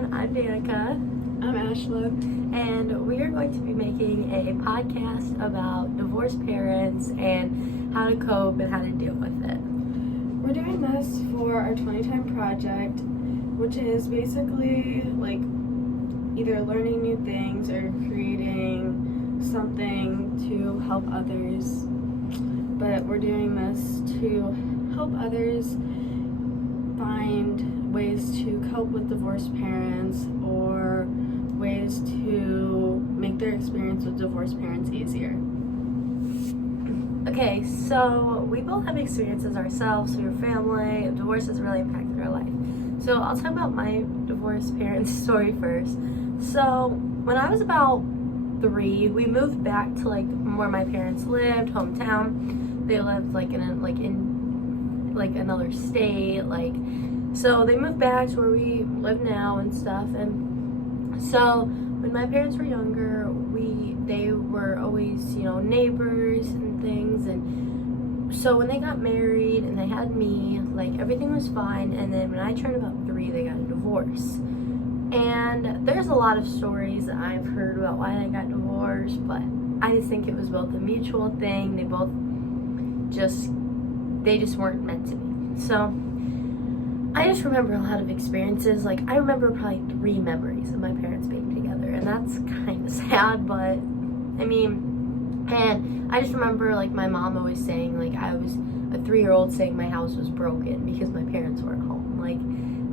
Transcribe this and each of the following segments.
everyone. I'm Danica. I'm Ashlyn. And we are going to be making a podcast about divorced parents and how to cope and how to deal with it. We're doing this for our 20-time project, which is basically like either learning new things or creating something to help others. But we're doing this to help others find ways to cope with divorced parents or ways to make their experience with divorced parents easier. Okay, so we both have experiences ourselves through family. Divorce has really impacted our life. So I'll talk about my divorced parents story first. So when I was about 3, we moved back to where my parents lived, hometown. They lived in another state, so they moved back to where we live now and stuff. And so when my parents were younger, they were always, neighbors and things. And so when they got married and they had me, everything was fine. And then when I turned about 3, they got a divorce. And there's a lot of stories that I've heard about why they got divorced, but I just think it was both a mutual thing. They just weren't meant to be. So I just remember a lot of experiences. I remember probably 3 memories of my parents being together, and that's kind of sad, but and I just remember my mom always saying, I was a 3-year-old saying my house was broken because my parents weren't home.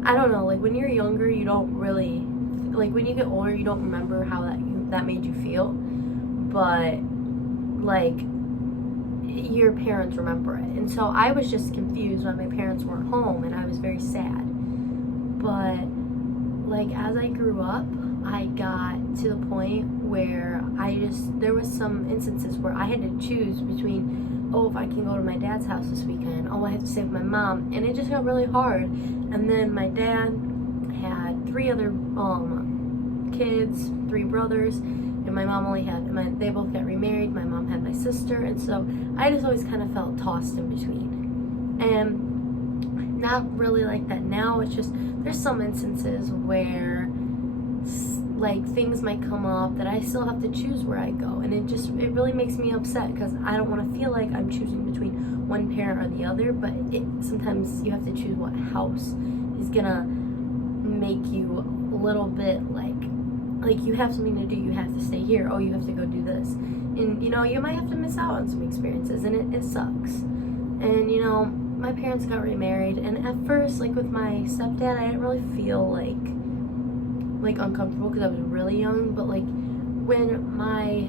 I don't know, when you're younger, you don't really, when you get older, you don't remember how that made you feel, but your parents remember it. And so I was just confused when my parents weren't home, and I was very sad. But as I grew up, I got to the point where there was some instances where I had to choose between, if I can go to my dad's house this weekend, I have to stay with my mom, and it just got really hard. And then my dad had 3 other kids, 3 brothers, and my mom they both got remarried. My mom had my sister, and so I just always kind of felt tossed in between. And not really like that now. It's just there's some instances where things might come up that I still have to choose where I go, and it really makes me upset because I don't want to feel like I'm choosing between one parent or the other. But sometimes you have to choose what house is gonna make you a little bit you have something to do, you have to stay here, you have to go do this, and you might have to miss out on some experiences, and it sucks. And my parents got remarried, and at first with my stepdad, I didn't really feel uncomfortable because I was really young. But when my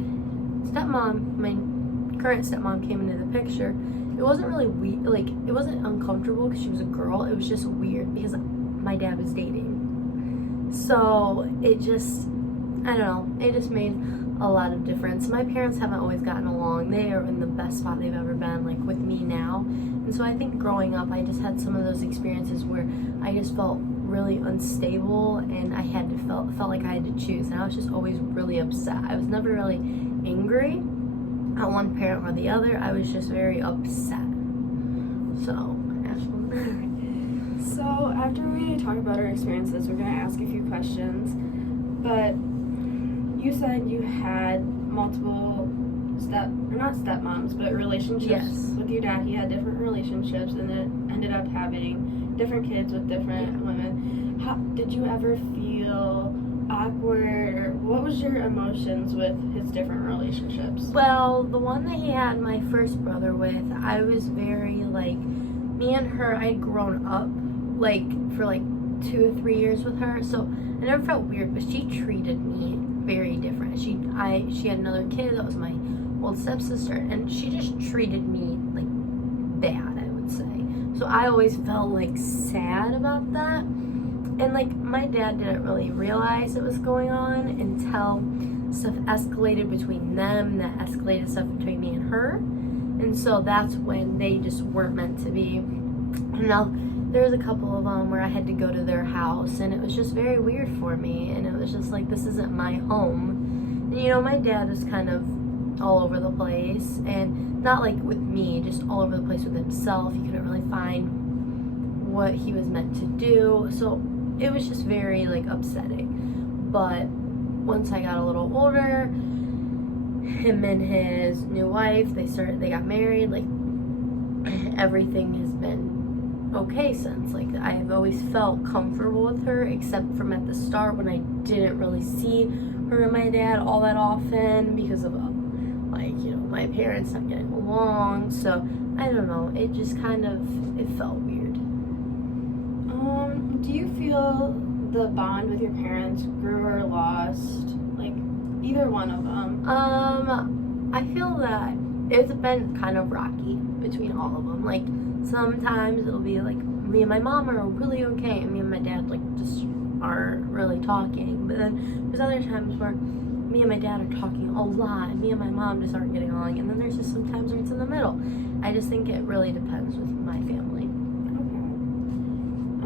current stepmom came into the picture, it wasn't really weird, it wasn't uncomfortable because she was a girl. It was just weird because my dad was dating, so it just, I don't know, it just made a lot of difference. My parents haven't always gotten along. They are in the best spot they've ever been, with me now. And so I think growing up, I just had some of those experiences where I just felt really unstable, and I felt like I had to choose, and I was just always really upset. I was never really angry at one parent or the other. I was just very upset. So, Ashlyn. So after we talk about our experiences, we're going to ask a few questions. But you said you had multiple not stepmoms, but relationships. Yes. With your dad. He had different relationships, and then ended up having different kids with different women. How did you ever feel awkward, or what was your emotions with his different relationships? Well, the one that he had my first brother with, I was very me and her, I'd grown up for 2 or 3 years with her, so I never felt weird, but she treated me very different. She had another kid that was my old stepsister, and she just treated me bad, I would say. So I always felt sad about that. And my dad didn't really realize it was going on until stuff escalated between them, that escalated stuff between me and her. And so that's when they just weren't meant to be. And now there was a couple of them where I had to go to their house, and it was just very weird for me, and it was just this isn't my home. And my dad was kind of all over the place, and not with me, just all over the place with himself. He couldn't really find what he was meant to do. So it was just very like upsetting. But once I got a little older, him and his new wife, they got married, like everything has been okay since. Like I've always felt comfortable with her, except from at the start when I didn't really see her and my dad all that often because of like, you know, my parents not getting along. So I don't know, it just kind of, it felt weird. Do you feel the bond with your parents grew or lost? Like either one of them? I feel that it's been kind of rocky between all of them. Like sometimes it'll be like me and my mom are really okay, and me and my dad like just aren't really talking. But then there's other times where me and my dad are talking a lot, and me and my mom just aren't getting along. And then there's just some times where it's in the middle. I just think it really depends with my family.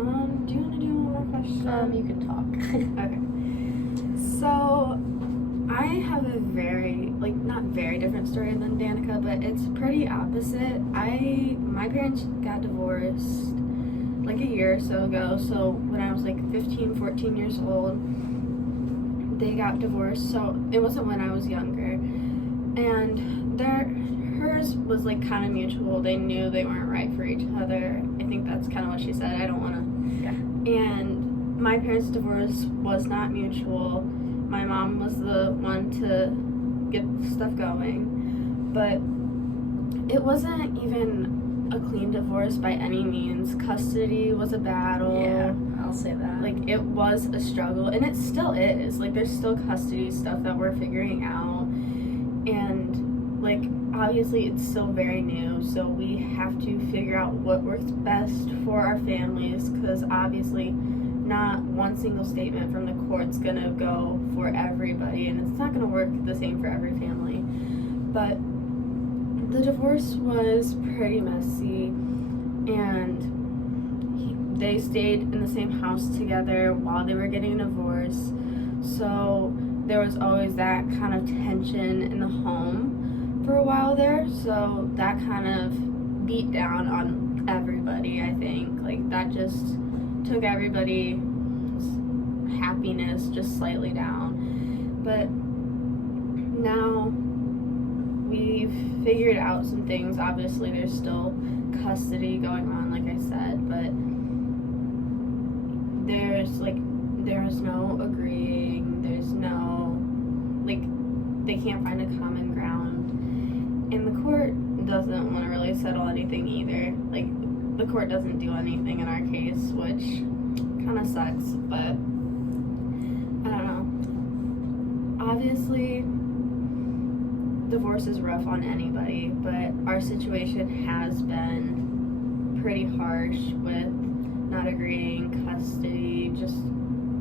Okay. Do you want to do one more question? You can talk. Okay. So I have a very, like, not very different story than Danica, but it's pretty opposite. My parents got divorced like a year or so ago. So when I was like 15, 14 years old, they got divorced. So it wasn't when I was younger. And hers was like kind of mutual. They knew they weren't right for each other. I think that's kind of what she said. I don't want to. Yeah. And my parents' divorce was not mutual. My mom was the one to get stuff going, but it wasn't even a clean divorce by any means. Custody was a battle. Yeah, I'll say that. Like, it was a struggle, and it still is. Like, there's still custody stuff that we're figuring out, and like, obviously it's still very new, so we have to figure out what works best for our families, because obviously not one single statement from the court's gonna go for everybody, and it's not gonna work the same for every family. But the divorce was pretty messy, and they stayed in the same house together while they were getting a divorce, so there was always that kind of tension in the home for a while there. So that kind of beat down on everybody, I think. Like, that just took everybody's happiness just slightly down. But now we've figured out some things. Obviously there's still custody going on, like I said, but there's no agreeing, there's no, like, they can't find a common ground, and the court doesn't want to really settle anything either. Like, the court doesn't do anything in our case, which kind of sucks, but I don't know. Obviously, divorce is rough on anybody, but our situation has been pretty harsh with not agreeing, custody, just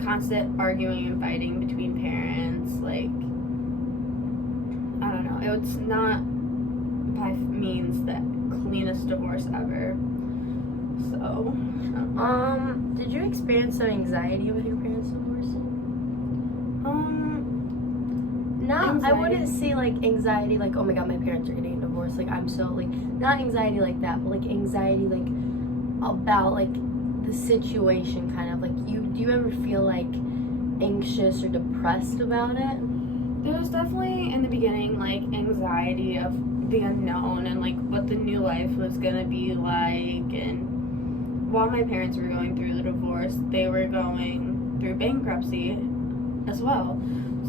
constant arguing and fighting between parents. Like, I don't know. It's not by means the cleanest divorce ever. So, did you experience some anxiety with your parents' divorce? Not, I wouldn't say like anxiety, like, oh my god, my parents are getting a divorce. Like, I'm so, like, not anxiety like that, but like anxiety, like, about like the situation, kind of like, do you ever feel like anxious or depressed about it? There was definitely in the beginning like anxiety of the unknown and like what the new life was gonna be like. And while my parents were going through the divorce, they were going through bankruptcy as well.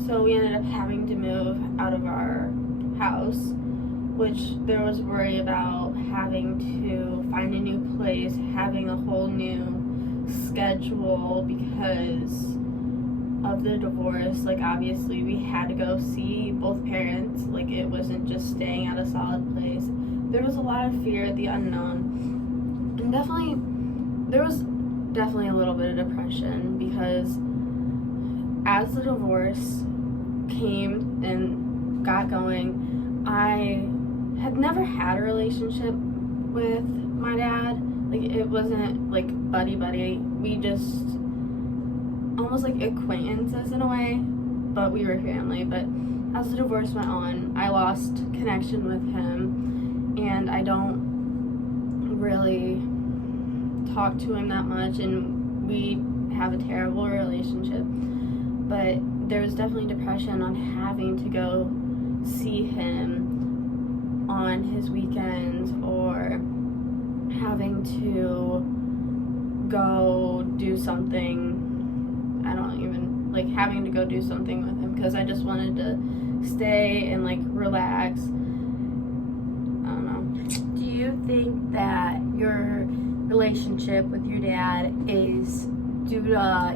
So we ended up having to move out of our house, which there was worry about having to find a new place, having a whole new schedule because of the divorce. Like, obviously we had to go see both parents. Like, it wasn't just staying at a solid place. There was a lot of fear, the unknown, and there was definitely a little bit of depression, because as the divorce came and got going, I had never had a relationship with my dad. Like, it wasn't like buddy. We just almost like acquaintances in a way, but we were family. But as the divorce went on, I lost connection with him, and I don't really talk to him that much, and we have a terrible relationship, but there was definitely depression on having to go see him on his weekends, or having to go do something. I don't even like having to go do something with him because I just wanted to stay and like relax. I don't know. Do you think that your relationship with your dad is due to,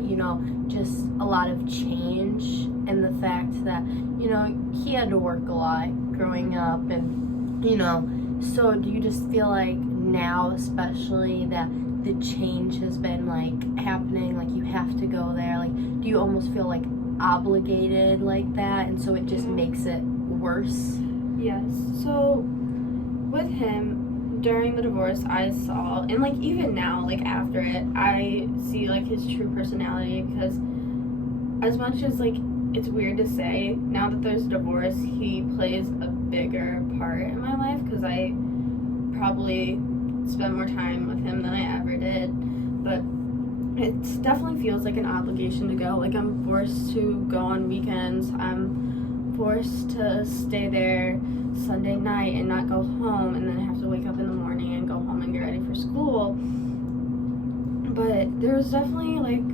just a lot of change, and the fact that, he had to work a lot growing up, and, so do you just feel like now especially that the change has been like happening, like you have to go there, like do you almost feel like obligated like that, and so it just makes it worse? Yes. So with him during the divorce, I saw, and like even now, like after it, I see like his true personality, because as much as like it's weird to say, now that there's a divorce, he plays a bigger part in my life, because I probably spend more time with him than I ever did. But it definitely feels like an obligation to go. Like I'm forced to go on weekends. I'm forced to stay there Sunday night and not go home, and then I have to wake up in the morning and go home and get ready for school. But there was definitely like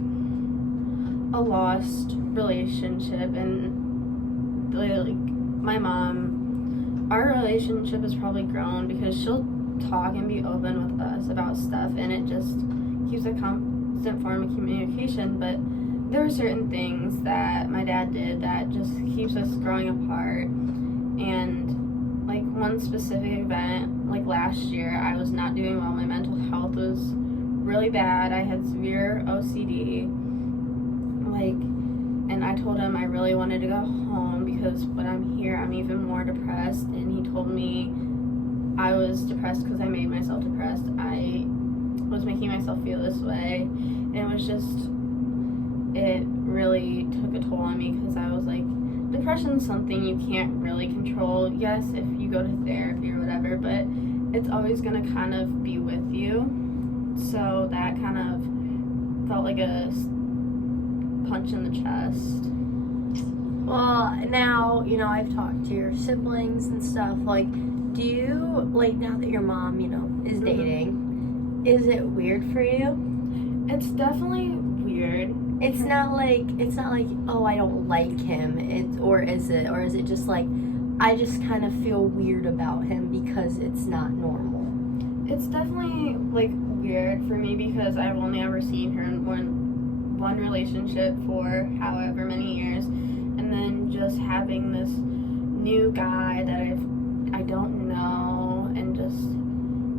a lost relationship, and like my mom, our relationship has probably grown because she'll talk and be open with us about stuff, and it just keeps a constant form of communication. But there are certain things that my dad did that just keeps us growing apart. And like one specific event, like last year, I was not doing well. My mental health was really bad. I had severe OCD, and I told him I really wanted to go home because when I'm here I'm even more depressed, and he told me I was depressed because I made myself depressed. I was making myself feel this way, and it really took a toll on me, because I was like, depression is something you can't really control. Yes, if you go to therapy or whatever, but it's always going to kind of be with you. So that kind of felt like a punch in the chest. Well, now, I've talked to your siblings and stuff, like, do you, like, now that your mom, is dating, is it weird for you? It's definitely weird. It's not like, oh, I don't like him, or is it just like, I just kind of feel weird about him because it's not normal? It's definitely, like, weird for me because I've only ever seen her in one relationship for however many years, and then just having this new guy that I don't know, and just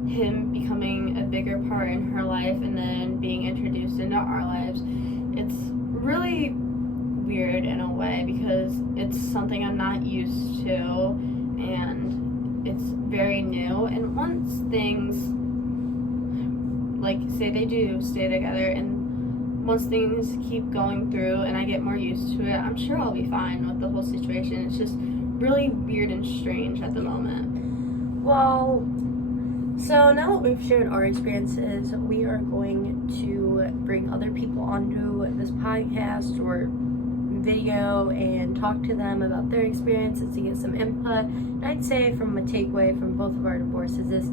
him becoming a bigger part in her life, and then being introduced into our lives. It's really weird in a way because it's something I'm not used to, and it's very new. And once things, like, say they do stay together, and once things keep going through and I get more used to it, I'm sure I'll be fine with the whole situation. It's just really weird and strange at the moment. Well, so now that we've shared our experiences, we are going to bring other people onto this podcast or video and talk to them about their experiences to get some input. And I'd say from a takeaway from both of our divorces is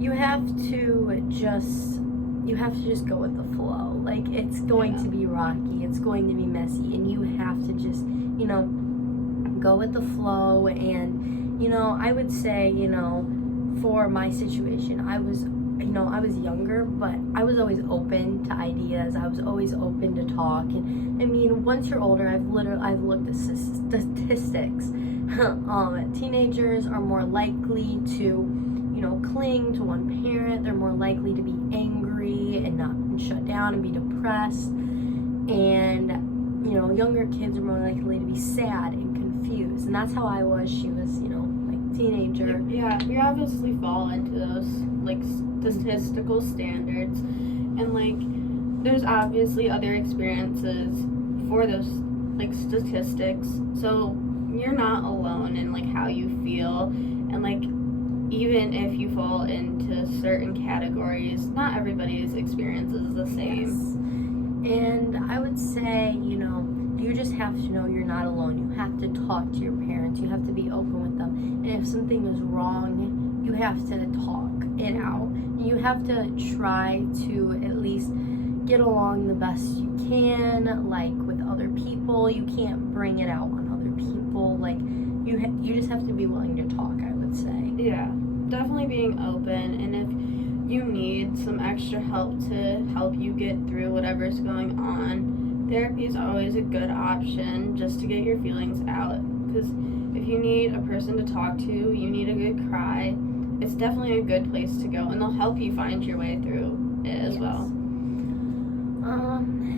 you have to just go with the flow. Like, it's going to be rocky, it's going to be messy, and you have to just, go with the flow. And, I would say, for my situation, I was younger, but I was always open to ideas. I was always open to talk. And I mean, once you're older, I've looked at statistics. Teenagers are more likely to, cling to one parent. They're more likely to be angry and shut down and be depressed. And, younger kids are more likely to be sad and confused. And that's how I was. She was, teenager. Yeah, we obviously fall into those, like, statistical standards, and, like, there's obviously other experiences for those, like, statistics, so you're not alone in, like, how you feel. And, like, even if you fall into certain categories, not everybody's experience is the same. Yes. And I would say, you know, you just have to know you're not alone. You have to talk to your parents. You have to be open with them. And if something is wrong, you have to talk it out. You have to try to at least get along the best you can, like with other people. You can't bring it out on other people. Like you just have to be willing to talk, I would say. Yeah, definitely being open. And if you need some extra help to help you get through whatever's going on, therapy is always a good option just to get your feelings out. Because if you need a person to talk to, you need a good cry, it's definitely a good place to go, and they'll help you find your way through it as well.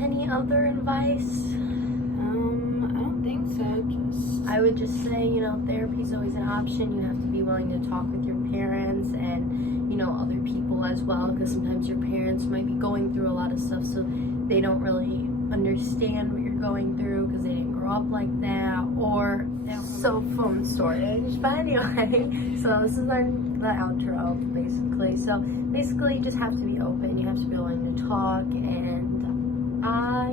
Any other advice? I don't think so. I would just say, you know, therapy is always an option. You have to be willing to talk with your parents and, you know, other people as well, because sometimes your parents might be going through a lot of stuff, so they don't really understand what you're going through because they didn't grow up like that, or so phone storage. But anyway, so this is the outro basically. So basically you just have to be open, you have to be willing to talk, and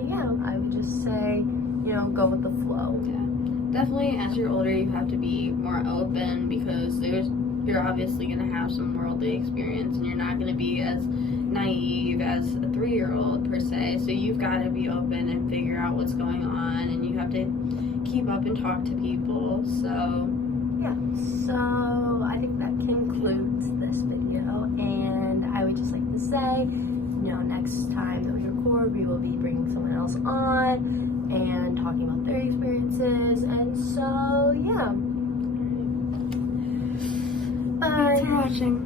yeah, I would just say, you know, go with the flow. Yeah, definitely as you're older you have to be more open, because you're obviously going to have some worldly experience and you're not going to be as naive as a 3-year-old per se, so you've got to be open and figure out what's going on, and you have to keep up and talk to people. So yeah, so I think that concludes this video, and I would just like to say, you know, next time that we record, we will be bringing someone else on and talking about their experiences. And so yeah, bye. thanks for watching.